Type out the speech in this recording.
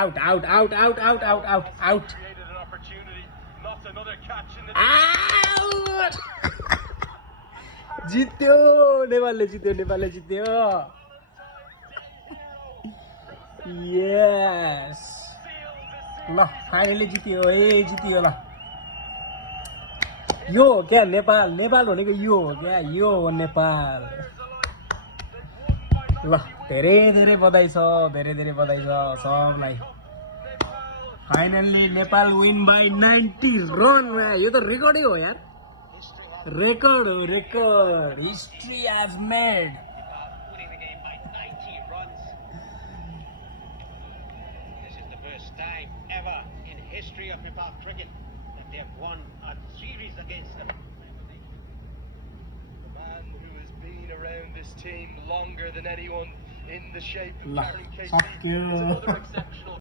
out, out, out, out, out, out, out, out. Created an opportunity, not another catch in the Out! जित्यो नेपालले जित्यो yes ल finally जित्यो ल यो हो क्या नेपाल भनेको यो हो क्या यो हो नेपाल ल धेरै बधाई छ सबलाई finally Nepal win by 90 run यो त रेकर्डै हो यार record history has made winning the game by 90 runs. This is the first time ever in history of Nepal cricket that they have won a series against them. The man who has been around this team longer than anyone in the shape of La, Karen fuck Casey you. is another exceptional